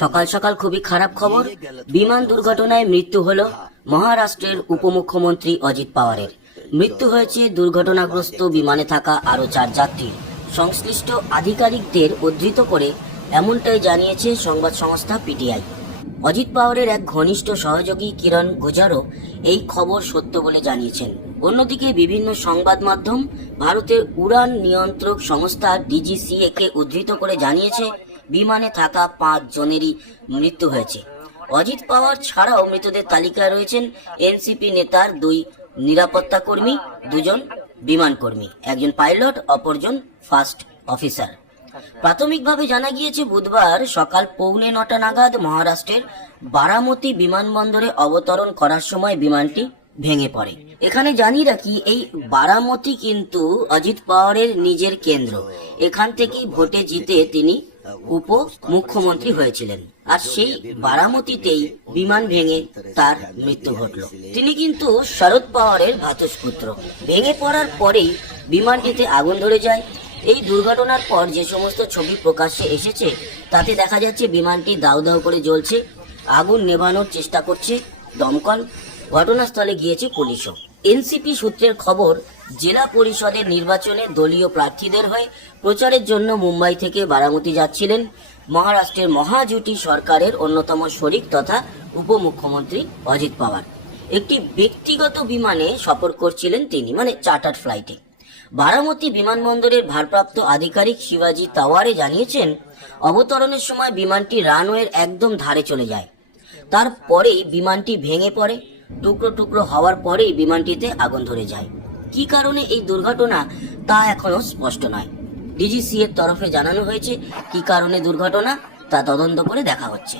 সকাল সকাল খুবই খারাপ খবর। বিমান দুর্ঘটনায় মৃত্যু হলো মহারাষ্ট্রের উপমুখ্যমন্ত্রী অজিত পাওয়ারের। মৃত্যু হয়েছে দুর্ঘটনাগ্রস্ত বিমানে থাকা আরো 4 যাত্রীর। সংশ্লিষ্ট আধিকারিকদের উদ্ধৃত করে এমনটাই জানিয়েছে সংবাদ সংস্থা পিটিআই। অজিত পাওয়ারের এক ঘনিষ্ঠ সহযোগী কিরণ গুজারও এই খবর সত্য বলে জানিয়েছেন। অন্যদিকে বিভিন্ন সংবাদ মাধ্যম ভারতের উড়ান নিয়ন্ত্রক সংস্থা ডিজিসিএ কে উদ্ধৃত করে জানিয়েছে বিমানে থাকা 5 জনেরই মৃত্যু হয়েছে। অজিত পাওয়ার ছাড়াও মৃতদের তালিকায় রয়েছেন এনসিপি নেতার 2 নিরাপত্তা কর্মী, 2 জন বিমান কর্মী, 1 জন পাইলট, অপরজন ফার্স্ট অফিসার। প্রাথমিকভাবে জানা গিয়েছে বুধবার সকাল 9:15 নাগাদ মহারাষ্ট্রের বারামতি বিমানবন্দরে অবতরণ করার সময় বিমানটি ভেঙে পড়ে। এখানে জানিয়ে রাখি, এই বারামতি কিন্তু অজিত পাওয়ারের নিজের কেন্দ্র। এখান থেকেই ভোটে জিতে তিনি উপমুখ্যমন্ত্রী হয়েছিলেন, আর সেই বারামতিতেই বিমান ভেঙে তার মৃত্যু ঘটল। তিনি কিন্তু শরদ পাওয়ারের ভ্রাতুষ্পুত্র। ভেঙে পড়ার পরেই বিমানটিতে আগুন ধরে যায়। এই দুর্ঘটনার পর যে সমস্ত ছবি প্রকাশ্যে এসেছে তাতে দেখা যাচ্ছে বিমানটি দাউ দাউ করে জ্বলছে। আগুন নেভানোর চেষ্টা করছে দমকল। ঘটনাস্থলে গিয়েছে পুলিশও। এনসিপি সূত্রের খবর, জেলা পরিষদের নির্বাচনে দলীয় প্রার্থীদের হয়ে প্রচারের জন্য মুম্বাই থেকে বারামতি যাচ্ছিলেন মহারাষ্ট্রের মহাজোটী সরকারের অন্যতম শরিক তথা উপমুখ্যমন্ত্রী অজিত পাওয়ার। একটি ব্যক্তিগত বিমানে সফর করছিলেন তিনি, মানে চার্টার্ড ফ্লাইটে। বারামতি বিমানবন্দরের ভারপ্রাপ্ত আধিকারিক শিবাজি তাওয়ারে জানিয়েছেন, অবতরণের সময় বিমানটি রানওয়ের একদম ধারে চলে যায়। তারপরেই বিমানটি ভেঙে পড়ে। টুকরো টুকরো হওয়ার পরেই বিমানটিতে আগুন ধরে যায়। কি কারণে এই দুর্ঘটনা তা এখনো স্পষ্ট নয়। ডিজিসিএর তরফে জানানো হয়েছে কি কারণে দুর্ঘটনা তা তদন্ত করে দেখা হচ্ছে।